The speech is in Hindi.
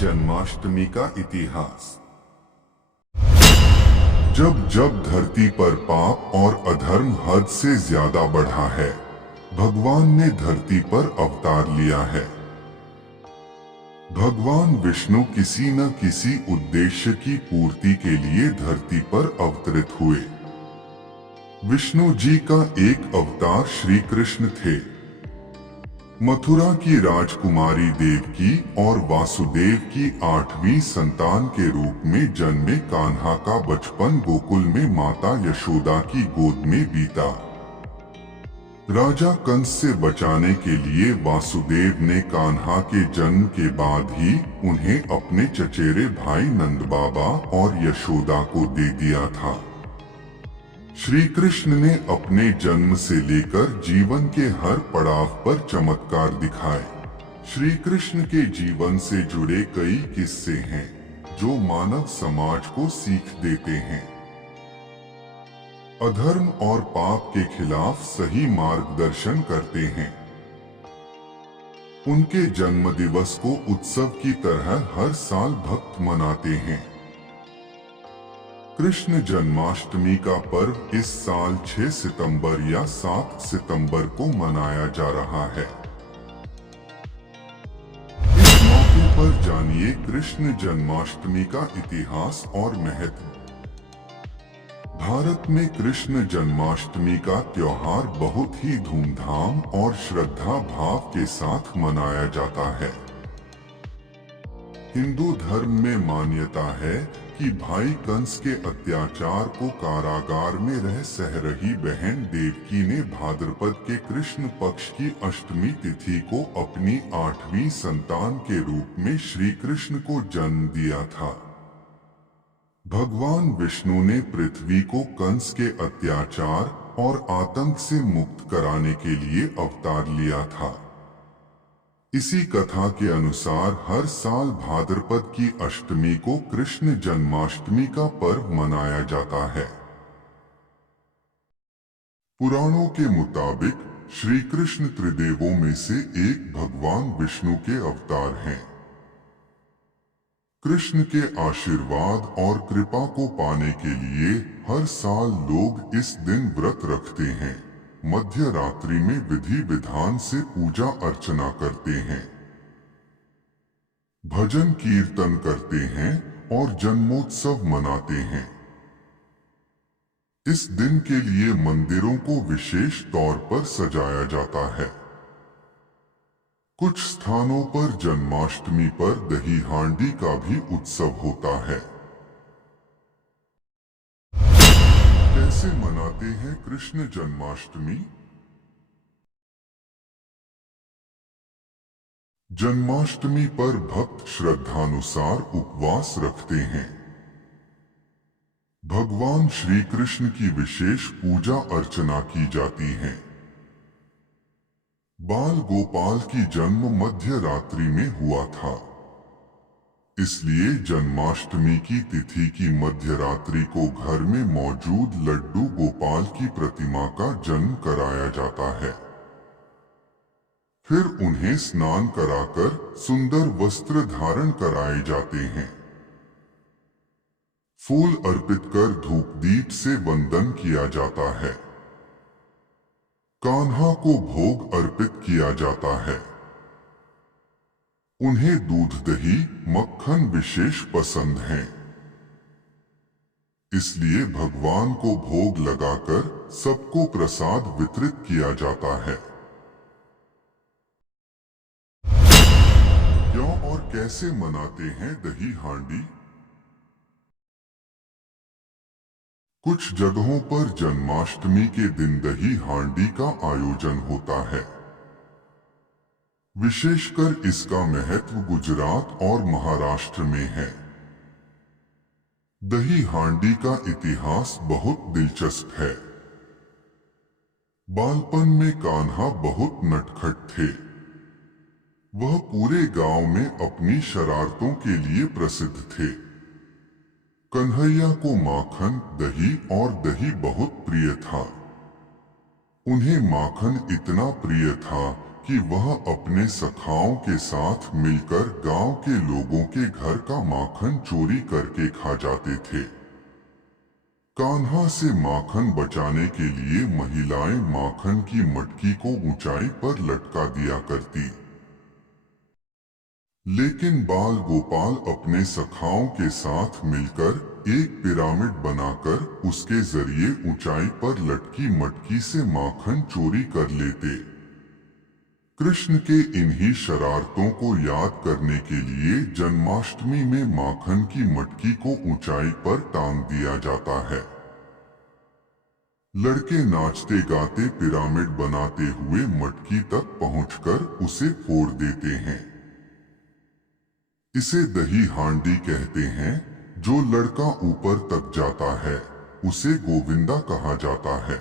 जन्माष्टमी का इतिहास। जब जब धरती पर पाप और अधर्म हद से ज्यादा बढ़ा है, भगवान ने धरती पर अवतार लिया है। भगवान विष्णु किसी न किसी उद्देश्य की पूर्ति के लिए धरती पर अवतरित हुए। विष्णु जी का एक अवतार श्री कृष्ण थे। मथुरा की राजकुमारी देवकी और वासुदेव की 8वीं संतान के रूप में जन्मे कान्हा का बचपन गोकुल में माता यशोदा की गोद में बीता। राजा कंस से बचाने के लिए वासुदेव ने कान्हा के जन्म के बाद ही उन्हें अपने चचेरे भाई नंद बाबा और यशोदा को दे दिया था। श्री कृष्ण ने अपने जन्म से लेकर जीवन के हर पड़ाव पर चमत्कार दिखाए। श्री कृष्ण के जीवन से जुड़े कई किस्से हैं जो मानव समाज को सीख देते हैं। अधर्म और पाप के खिलाफ सही मार्गदर्शन करते हैं। उनके जन्म दिवस को उत्सव की तरह हर साल भक्त मनाते हैं। कृष्ण जन्माष्टमी का पर्व इस साल 6 सितंबर या 7 सितंबर को मनाया जा रहा है। इस मौके पर जानिए कृष्ण जन्माष्टमी का इतिहास और महत्व। भारत में कृष्ण जन्माष्टमी का त्योहार बहुत ही धूमधाम और श्रद्धा भाव के साथ मनाया जाता है। हिंदू धर्म में मान्यता है कि भाई कंस के अत्याचार को कारागार में रह सह रही बहन देवकी ने भाद्रपद के कृष्ण पक्ष की अष्टमी तिथि को अपनी 8वीं संतान के रूप में श्री कृष्ण को जन्म दिया था। भगवान विष्णु ने पृथ्वी को कंस के अत्याचार और आतंक से मुक्त कराने के लिए अवतार लिया था। इसी कथा के अनुसार हर साल भाद्रपद की अष्टमी को कृष्ण जन्माष्टमी का पर्व मनाया जाता है। पुराणों के मुताबिक श्री कृष्ण त्रिदेवों में से एक भगवान विष्णु के अवतार हैं। कृष्ण के आशीर्वाद और कृपा को पाने के लिए हर साल लोग इस दिन व्रत रखते हैं, मध्य रात्रि में विधि विधान से पूजा अर्चना करते हैं, भजन कीर्तन करते हैं और जन्मोत्सव मनाते हैं। इस दिन के लिए मंदिरों को विशेष तौर पर सजाया जाता है। कुछ स्थानों पर जन्माष्टमी पर दही हांडी का भी उत्सव होता है। कैसे मनाते हैं कृष्ण जन्माष्टमी? जन्माष्टमी पर भक्त श्रद्धानुसार उपवास रखते हैं। भगवान श्री कृष्ण की विशेष पूजा अर्चना की जाती है। बाल गोपाल की जन्म मध्य रात्रि में हुआ था, इसलिए जन्माष्टमी की तिथि की मध्य रात्रि को घर में मौजूद लड्डू गोपाल की प्रतिमा का जन्म कराया जाता है। फिर उन्हें स्नान कराकर सुंदर वस्त्र धारण कराए जाते हैं। फूल अर्पित कर धूप दीप से वंदन किया जाता है। कान्हा को भोग अर्पित किया जाता है। उन्हें दूध दही मक्खन विशेष पसंद हैं, इसलिए भगवान को भोग लगाकर सबको प्रसाद वितरित किया जाता है। क्यों और कैसे मनाते हैं दही हांडी? कुछ जगहों पर जन्माष्टमी के दिन दही हांडी का आयोजन होता है। विशेषकर इसका महत्व गुजरात और महाराष्ट्र में है। दही हांडी का इतिहास बहुत दिलचस्प है। बालपन में कान्हा बहुत नटखट थे। वह पूरे गांव में अपनी शरारतों के लिए प्रसिद्ध थे। कन्हैया को माखन, दही और दही बहुत प्रिय था। उन्हें माखन इतना प्रिय था कि वह अपने सखाओं के साथ मिलकर गांव के लोगों के घर का माखन चोरी करके खा जाते थे। कान्हा से माखन बचाने के लिए महिलाएं माखन की मटकी को ऊंचाई पर लटका दिया करती, लेकिन बाल गोपाल अपने सखाओं के साथ मिलकर एक पिरामिड बनाकर उसके जरिए ऊंचाई पर लटकी मटकी से माखन चोरी कर लेते। कृष्ण के इन्हीं शरारतों को याद करने के लिए जन्माष्टमी में माखन की मटकी को ऊंचाई पर टांग दिया जाता है। लड़के नाचते गाते पिरामिड बनाते हुए मटकी तक पहुंचकर उसे फोड़ देते हैं। इसे दही हांडी कहते हैं। जो लड़का ऊपर तक जाता है उसे गोविंदा कहा जाता है।